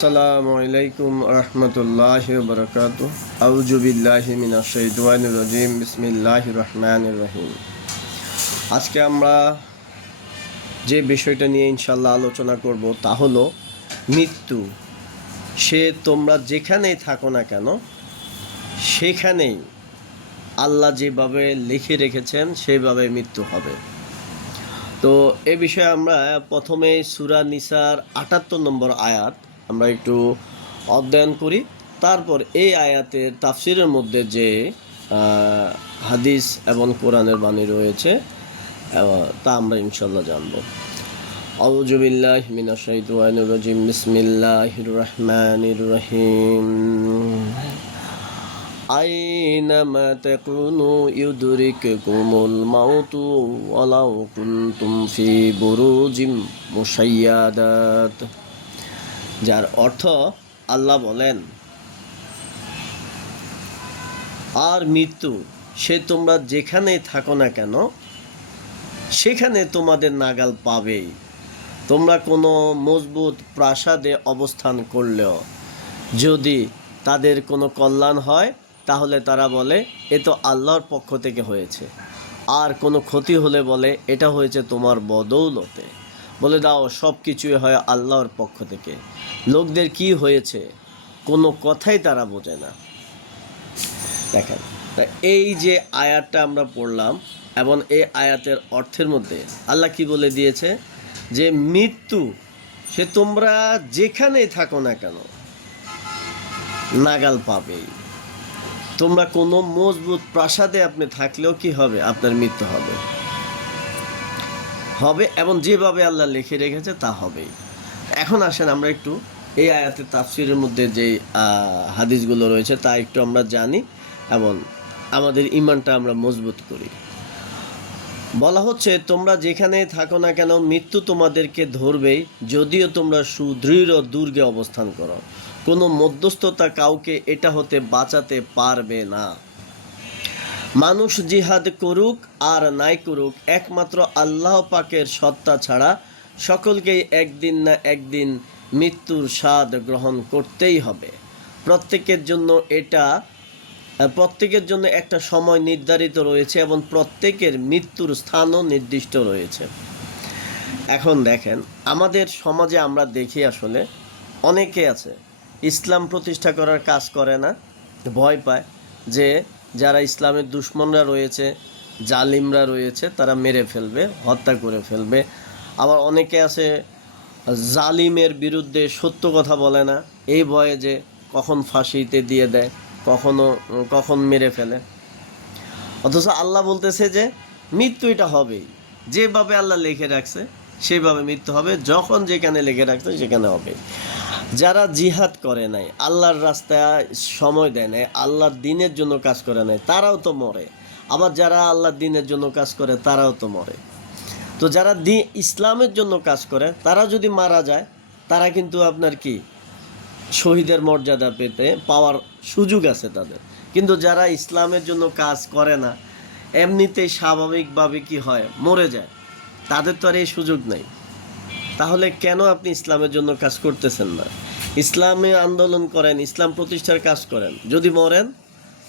আসসালামু আলাইকুম রহমতুল্লাহি ওয়া বারাকাতুহু। আউযু বিল্লাহি মিনাশ শাইতানির রাজিম। বিসমিল্লাহির রহমানির রহিম। আজকে আমরা যে বিষয়টা নিয়ে ইনশাআল্লাহ আলোচনা করব তা হলো মৃত্যু। সে তোমরা যেখানেই থাকো না কেন সেখানেই আল্লাহ যেভাবে লিখে রেখেছেন সেভাবে মৃত্যু হবে। তো এ বিষয়ে আমরা প্রথমে সূরা নিসার ৭৮ নম্বর আয়াত আমরা একটু অধ্যয়ন করি। তারপর এই আয়াতের তাফসিরের মধ্যে যে হাদিস এবং কোরআনের বাণী রয়েছে তা আমরা ইনশাল্লাহ জানব। আউযু বিল্লাহি মিনাশ শাইতানির রাজিম। বিসমিল্লাহির রহমানির রহিম। আইনামা তাকুনু ইউদরিকুমুল মাউতু ওয়ালাউ কুনতুম ফি বুরুজিম মুশাইয়াদাত। যার অর্থ আল্লাহ বলেন, আর মৃত্যু সে তোমরা যেখানেই থাকো না কেন সেখানে তোমাদের নাগাল পাবেই। তোমরা কোনো মজবুত প্রাসাদে অবস্থান করলেও যদি তাদের কোনো কল্যাণ হয় তাহলে তারা বলে এ তো আল্লাহর পক্ষ থেকে হয়েছে, আর কোনো ক্ষতি হলে বলে এটা হয়েছে তোমার বদৌলতে। বলে দাও সব কিছুই হয় আল্লাহর পক্ষ থেকে। লোকদের কি হয়েছে কোনো কথাই তারা বোঝে না। দেখেন, তা এই যে আয়াতটা আমরা পড়লাম এবং এই আয়াতের অর্থের মধ্যে আল্লাহ কি বলে দিয়েছে যে মৃত্যু সে তোমরা যেখানেই থাকো না কেন নাগাল পাবেই। তোমরা কোনো মজবুত প্রাসাদে আপনি থাকলেও কি হবে, আপনার মৃত্যু হবে এবং যেভাবে আল্লাহ লিখে রেখেছে তা হবেই। এখন আসেন আমরা একটু এই আয়াতের তাফসিরের মধ্যে যে হাদিসগুলো রয়েছে তা একটু আমরা জানি এবং আমাদের ঈমানটা আমরা মজবুত করি। বলা হচ্ছে তোমরা যেখানেই থাকো না কেন মৃত্যু তোমাদেরকে ধরবেই, যদিও তোমরা সুদৃঢ় দুর্গে অবস্থান করো। কোনো মধ্যস্থতা কাউকে এটা হতে বাঁচাতে পারবে না। মানুষ জিহাদ করুক আর নাই করুক, একমাত্র আল্লাহ পাকের সত্তা ছাড়া সকলকেই একদিন না একদিন মৃত্যুর স্বাদ গ্রহণ করতেই হবে। প্রত্যেকের জন্য একটা সময় নির্ধারিত রয়েছে এবং প্রত্যেকের মৃত্যুর স্থানও নির্দিষ্ট রয়েছে। এখন দেখেন, আমাদের সমাজে আমরা দেখি আসলে অনেকে আছে ইসলাম প্রতিষ্ঠা করার কাজ করে না, ভয় পায় যে যারা ইসলামের দুশ্মনরা রয়েছে, জালিমরা রয়েছে, তারা মেরে ফেলবে, হত্যা করে ফেলবে। আবার অনেকে আছে জালিমের বিরুদ্ধে সত্য কথা বলে না, এই ভয়ে যে কখন ফাঁসিতে দিয়ে দেয়, কখন মেরে ফেলে। অথচ আল্লাহ বলতেছে যে মৃত্যু এটা হবেই, যেভাবে আল্লাহ লিখে রাখছে সেভাবে মৃত্যু হবে, যখন যেখানে লিখে রাখছে সেখানে হবে। যারা জিহাদ করে নাই, আল্লাহর রাস্তায় সময় দেয় নাই, আল্লাহর দিনের জন্য কাজ করে নাই, তারাও তো মরে। আবার যারা আল্লাহর দিনের জন্য কাজ করে তারাও তো মরে। তো যারা ইসলামের জন্য কাজ করে তারা যদি মারা যায় তারা কিন্তু আপনার কি শহীদের মর্যাদা পাওয়ার সুযোগ আছে তাদের। কিন্তু যারা ইসলামের জন্য কাজ করে না, এমনিতেই স্বাভাবিকভাবে কি হয়, মরে যায়, তাদের তো আর এই সুযোগ নেই। তাহলে কেন আপনি ইসলামের জন্য কাজ করতেছেন না? ইসলামে আন্দোলন করেন, ইসলাম প্রতিষ্ঠার কাজ করেন, যদি মরেন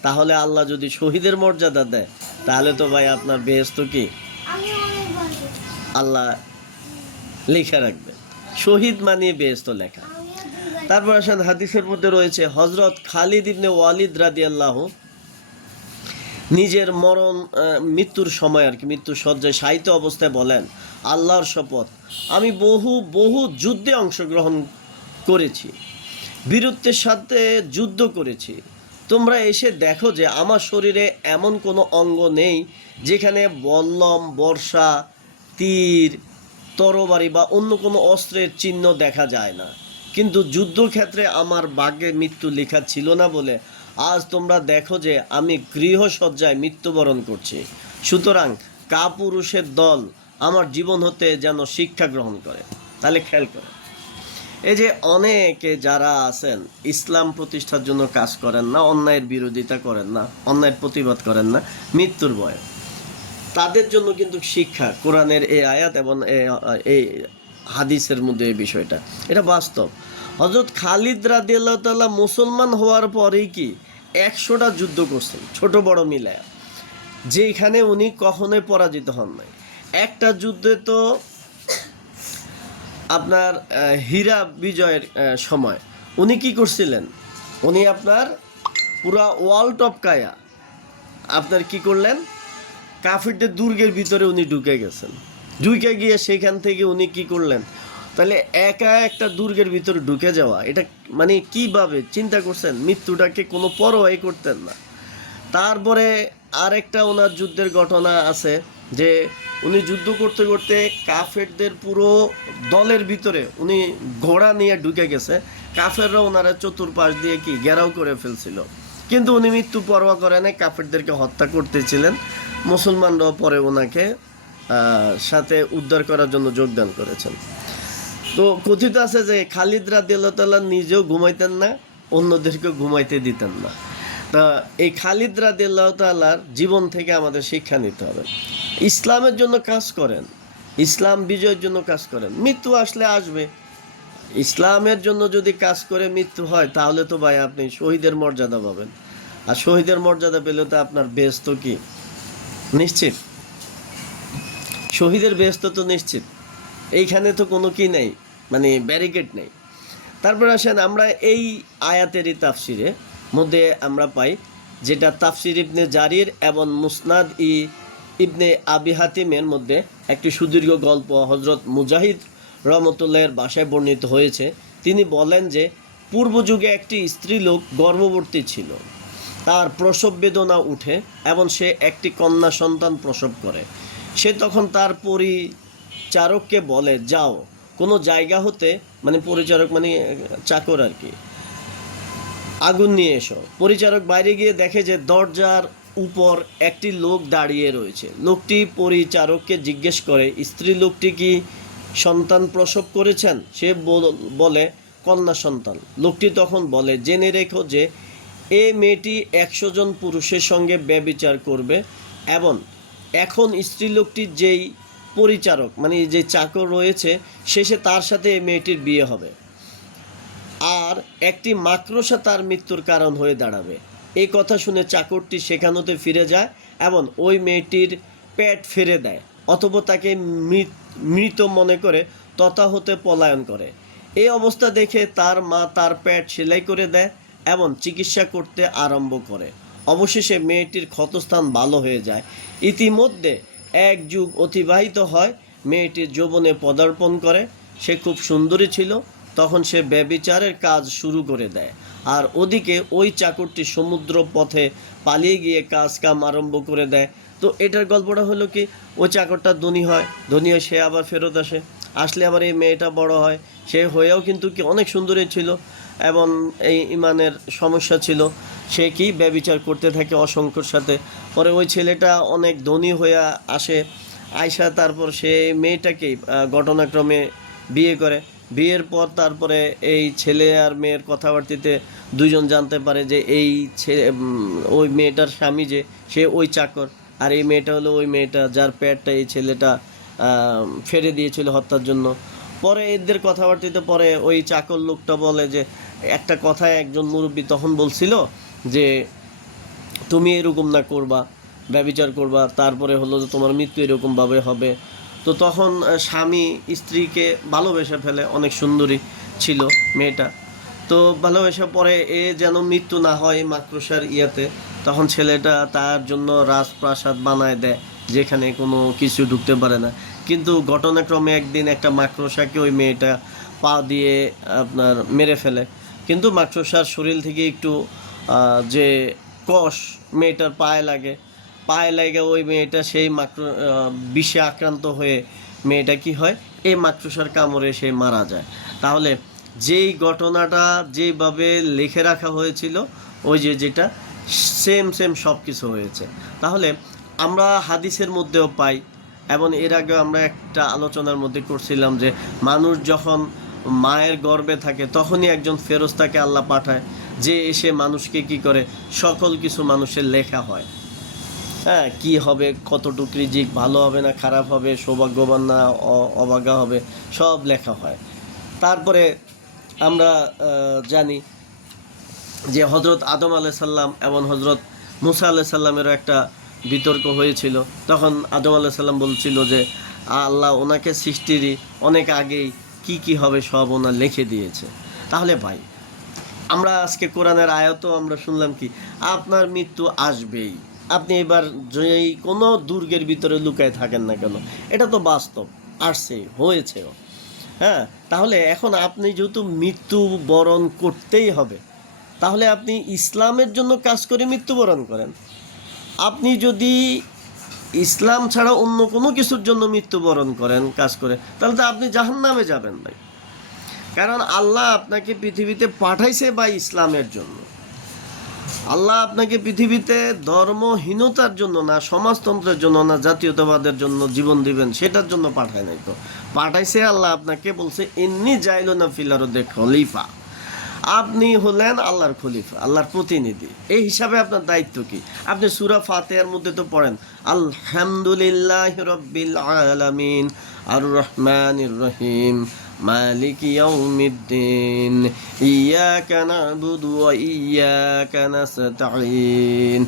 তাহলে আল্লাহ যদি শহীদের মর্যাদা দেয় তাহলে তো ভাই আপনার বেহেশত কি আল্লাহ লেখা রাখবে। শহীদ মানিয়ে বেহেশত লেখা। তারপর আসেন হাদিসের মধ্যে রয়েছে হযরত খালিদ ইবনে ওয়ালিদ রাদিয়াল্লাহু নিজের মৃত্যুর সময় আর কি মৃত্যুর শয্যায় শায়িত অবস্থায় বলেন, আল্লাহর শপথ আমি বহু যুদ্ধে অংশগ্রহণ করেছি, বীরত্বের সাথে যুদ্ধ করেছি। তোমরা এসে দেখো যে আমার শরীরে এমন কোনো অঙ্গ নেই যেখানে বল্লম, বর্ষা, তীর, তরবারি বা অন্য কোনো অস্ত্রের চিহ্ন দেখা যায় না। কিন্তু যুদ্ধক্ষেত্রে আমার ভাগ্যে মৃত্যু লেখা ছিল না বলে আজ তোমরা দেখো যে আমি গৃহসজ্জায় মৃত্যুবরণ করছি। সুতরাং কাপুরুষের দল আমার জীবন হতে যেন শিক্ষা গ্রহণ করে। তাহলে খেয়াল করে, এই যে অনেকে যারা আছেন ইসলাম প্রতিষ্ঠার জন্য কাজ করেন না, অন্যায়ের বিরোধিতা করেন না, অন্যায়ের প্রতিবাদ করেন না, মৃত্যুর ভয়ে, তাদের জন্য কিন্তু শিক্ষা কোরআনের এই আয়াত এবং এই হাদিসের মধ্যে এই বিষয়টা, এটা বাস্তব। হযরত খালিদ রাদিয়াল্লাহু তাআলা মুসলমান হওয়ার পরেই কি 100টা যুদ্ধ করছেন, ছোট বড় মিলায়া, যেখানে উনি কখনোই পরাজিত হন নাই। একটা যুদ্ধে তো আপনার হীরা বিজয়ের সময় উনি কি করছিলেন, উনি আপনার পুরা ওয়াল টপকায়া আপনার কি করলেন, কাফিরদের দুর্গের ভিতরে উনি ঢুকে গেছেন। ঢুকে গিয়ে সেখান থেকে উনি কি করলেন, তাহলে একা একটা দুর্গের ভিতরে ঢুকে যাওয়া, এটা মানে কিভাবে চিন্তা করছেন, মৃত্যুটাকে কোনো পরোয়াই করতেন না। তারপরে আরেকটা ওনার যুদ্ধের ঘটনা আছে যে উনি যুদ্ধ করতে করতে কাফেরদের পুরো দলের ভিতরে উনি ঘোড়া নিয়ে ঢুকে গেছে, কাফেররা ওনারা চতুর্পাশ দিয়ে কি ঘেরাও করে ফেলছিল, কিন্তু উনি মৃত্যু পরোয়া করে নাই, কাফেরদেরকে হত্যা করতেছিলেন। মুসলমানরাও পরে ওনাকে সাথে উদ্ধার করার জন্য যোগদান করেছেন। তো কথিত আছে যে খালিদ রাদিয়াল্লাহু তাআলা নিজেও ঘুমাইতেন না, অন্যদেরকে ঘুমাইতে দিতেন না। তা এই খালিদ রাদিয়াল্লাহু তাআলার জীবন থেকে আমাদের শিক্ষা নিতে হবে। ইসলামের জন্য কাজ করেন, ইসলাম বিজয়ের জন্য কাজ করেন, মৃত্যু আসলে আসবে। ইসলামের জন্য যদি কাজ করে মৃত্যু হয় তাহলে তো ভাই আপনি শহীদের মর্যাদা পাবেন, আর শহীদের মর্যাদা পেলে তো আপনার বেহেশত কি নিশ্চিত, শহীদের বেহেশত তো নিশ্চিত। এইখানে তো কোনো কি নেই, মানে ব্যারিকেড নেই। তারপর আসেন আমরা এই আয়াতেরই তাফসিরে মধ্যে আমরা পাই, যেটা তাফসির ইবনে জারির এবং মুসনাদ ইবনে আবি হাতিমের মধ্যে একটি সুদীর্ঘ গল্প হজরত মুজাহিদ রহমতুল্লাহের বাসায় বর্ণিত হয়েছে। তিনি বলেন যে পূর্বযুগে একটি স্ত্রীলোক গর্ভবতী ছিল, তার প্রসব বেদনা উঠে এবং সে একটি কন্যা সন্তান প্রসব করে। সে তখন তার পরিচারককে বলে, যাও কোনো জায়গা হতে, মানে পরিচারক মানে চাকর আর কি, আগুন নিয়ে এসো। পরিচারক বাইরে গিয়ে দেখে যে দরজার উপর একটি লোক দাঁড়িয়ে রয়েছে। লোকটি পরিচারককে জিজ্ঞেস করে, স্ত্রী লোকটি কি সন্তান প্রসব করেছেন? সে বলে, কন্যা সন্তান। লোকটি তখন বলে, জেনে রেখো যে এ মেয়েটি 100 জন পুরুষের সঙ্গে ব্যভিচার করবে, এবং এখন স্ত্রী লোকটি যেই পরিচারক মানে যে চাকর রয়েছে, শেষে তার সাথে এই মেয়েটির বিয়ে হবে, আর একটি মাকড়সা তার মৃত্যুর কারণ হয়ে দাঁড়াবে। এই কথা শুনে চাকরটি সেখানেতে ফিরে যায় এবং ওই মেয়েটির পেট ফেরে দেয়, অথবা তাকে মৃত মনে করে তথা হতে পলায়ন করে। এই অবস্থা দেখে তার মা তার পেট সেলাই করে দেয় এবং চিকিৎসা করতে আরম্ভ করে। অবশেষে মেয়েটির ক্ষতস্থান ভালো হয়ে যায়। ইতিমধ্যে 1 যুগ অতিবাহিত হয়, মেয়েটির যৌবনে পদার্পণ করে। সে খুব সুন্দরী ছিল। তখন সে ব্যভিচারের কাজ শুরু করে দেয়, আর ওদিকে ওই চাকরটি সমুদ্র পথে পালিয়ে গিয়ে কাজ কাম আরম্ভ করে দেয়। তো এটার গল্পটা হলো কি, ওই চাকরটা ধনী হয়, ধনী হয়ে সে আবার ফেরত আসলে আবার এই মেয়েটা বড় হয়। সে হয়েও কিন্তু কি অনেক সুন্দরী ছিল এবং এই ইমানের সমস্যা ছিল। সে কি ব্যভিচার করতে থাকে অসংখ্যর সাথে। পরে ওই ছেলেটা অনেক ধনী হয়ে আসে, আয়সা তারপর সে মেয়েটাকে ঘটনাক্রমে বিয়ে করে। বিয়ের পর তারপরে এই ছেলে আর মেয়ের কথাবার্তিতে দুজন জানতে পারে যে এই ওই মেয়েটার স্বামী যে সে ওই চাকর, আর এই মেয়েটা হলো ওই মেয়েটা যার পেটটা এই ছেলেটা ফেলে দিয়েছিল হত্যার জন্য। পরে এদের কথাবার্তিতে পরে ওই চাকর লোকটা বলে যে একটা কথায় একজন মুরব্বী তখন বলছিল যে তুমি এরকম না করবা, ব্যভিচার করবা, তারপরে হলো যে তোমার মৃত্যু এরকমভাবে হবে। তো তখন স্বামী স্ত্রীকে ভালোবেসে ফেলে, অনেক সুন্দরী ছিল মেয়েটা। তো ভালোবেসে পরে এ যেন মৃত্যু না হয় মাকড়সার ইয়াতে, তখন ছেলেটা তার জন্য রাজপ্রাসাদ বানায় দেয় যেখানে কোনো কিছু ঢুকতে পারে না। কিন্তু ঘটনাক্রমে একদিন একটা মাকড়সাকে ওই মেয়েটা পা দিয়ে আপনার মেরে ফেলে, কিন্তু মাকড়সার শরীর থেকে একটু যে কষ মেয়েটার পায়ে লাগে ওই মেয়েটা সেই বিষে আক্রান্ত হয়ে মেয়েটা কি হয়, এই মাকড়সার কামড়ে সে মারা যায়। তাহলে যেই ঘটনাটা যেভাবে লিখে রাখা হয়েছিল ওই যেটা সেম সব কিছু হয়েছে। তাহলে আমরা হাদিসের মধ্যেও পাই, এবং এর আগে আমরা একটা আলোচনার মধ্যে করছিলাম যে মানুষ যখন মায়ের গর্ভে থাকে তখনই একজন ফেরেশতাকে আল্লাহ পাঠায়, যে এসে মানুষকে কি করে, সকল কিছু মানুষের লেখা হয়। হ্যাঁ, কী হবে, কতটুকু রিজিক, ভালো হবে না খারাপ হবে, সৌভাগ্যবান না অভাগা হবে, সব লেখা হয়। তারপরে আমরা জানি যে হজরত আদম আলাইহিস সালাম এবং হজরত মুসা আলাইহিস সালামেরও একটা বিতর্ক হয়েছিল। তখন আদম আলাইহিস সালাম বলছিল যে আল্লাহ ওনাকে সৃষ্টিরই অনেক আগেই কি কি হবে সব ওনার লিখে দিয়েছে। তাহলে ভাই আমরা আজকে কোরআনের আয়াতও আমরা শুনলাম কি আপনার মৃত্যু আসবেই, আপনি এবার যেই কোনো দুর্গের ভিতরে লুকায় থাকেন না কেন, এটা তো বাস্তব, আসছে, হয়েছেও। হ্যাঁ, তাহলে এখন আপনি যেহেতু মৃত্যুবরণ করতেই হবে, তাহলে আপনি ইসলামের জন্য কাজ করে মৃত্যুবরণ করেন। আপনি যদি ইসলাম ছাড়া অন্য কোনো কিছুর জন্য মৃত্যুবরণ করেন কাজ করে, তাহলে তো আপনি জাহান্নামে যাবেন ভাই। কারণ আল্লাহ আপনাকে পৃথিবীতে পাঠাইছে বা ইসলামের জন্য। আল্লাহ আপনাকে পৃথিবীতে ধর্মহীনতার জন্য না, সমাজতন্ত্রের জন্য না, জাতীয়তাবাদের জন্য জীবন দিবেন সেটার জন্য পাঠায় নাই, তো পাঠাইছে আল্লাহ আপনাকে বলছে ইন্নী জাইলুনা ফিল আরদি খলিফা। আপনি হলেন আল্লাহর খলিফা, আল্লাহর প্রতিনিধি। এই হিসাবে আপনার দায়িত্ব কি? আপনি সূরা ফাতিহার মধ্যে তো পড়েন আলহামদুলিল্লাহি রাব্বিল আলামিন আর রহমানির রহিম মালিকি ইয়াউমিদ্দিন ইয়াকা না'বুদু ওয়া ইয়াকা নাস্তাঈন।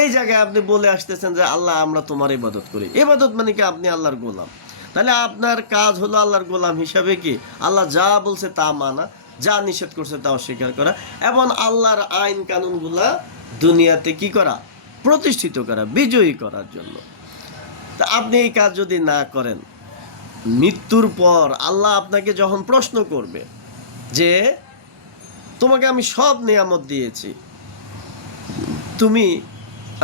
এই জায়গায় আপনি বলে আসতেছেন যে আল্লাহ আমরা তোমার ইবাদত করি। ইবাদত মানে কি? আপনি আল্লাহর গোলাম। তাহলে আপনার কাজ হলো আল্লাহর গোলাম হিসাবে কি আল্লাহ যা বলছে তা মানা, যা নিষেধ করছে তা অস্বীকার করা, এবং আল্লাহর আইন কানুনগুলা দুনিয়াতে কি করা? প্রতিষ্ঠিত করা, বিজয়ী করার জন্য। তা আপনি এই কাজ যদি না করেন, মৃত্যুর পর আল্লাহ আপনাকে যখন প্রশ্ন করবে যে তোমাকে আমি সব নিয়ামত দিয়েছি, তুমি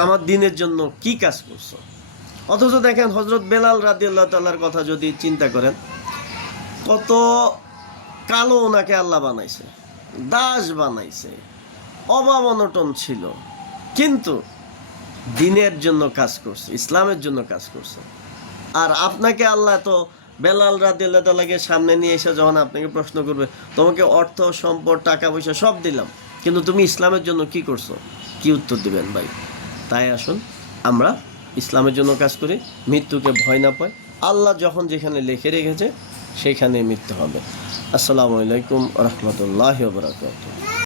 আমার দিনের জন্য কি কাজ করছো? অথচ দেখেন হজরত বেলাল রাদিয়াল্লাহু তাআলার কথা যদি চিন্তা করেন, কত কালো ওনাকে আল্লাহ বানাইছে, দাস বানাইছে, অভাব অনটন ছিল, কিন্তু দিনের জন্য কাজ করছে, ইসলামের জন্য কাজ করছে। আর আপনাকে আল্লাহ তো বেলাল রাদিয়াল্লাহু তাআলাকে সামনে নিয়ে এসে যখন আপনাকে প্রশ্ন করবে, তোমাকে অর্থ সম্পদ টাকা পয়সা সব দিলাম, কিন্তু তুমি ইসলামের জন্য কি করছো? কি উত্তর দিবেন ভাই? তাই আসুন আমরা ইসলামের জন্য কাজ করি, মৃত্যুকে ভয় না পাই। আল্লাহ যখন যেখানে লিখে রেখেছে সেইখানে মৃত্যু হবে। আসসালামু আলাইকুম ওয়া রাহমাতুল্লাহি ওয়া বারাকাতুহু।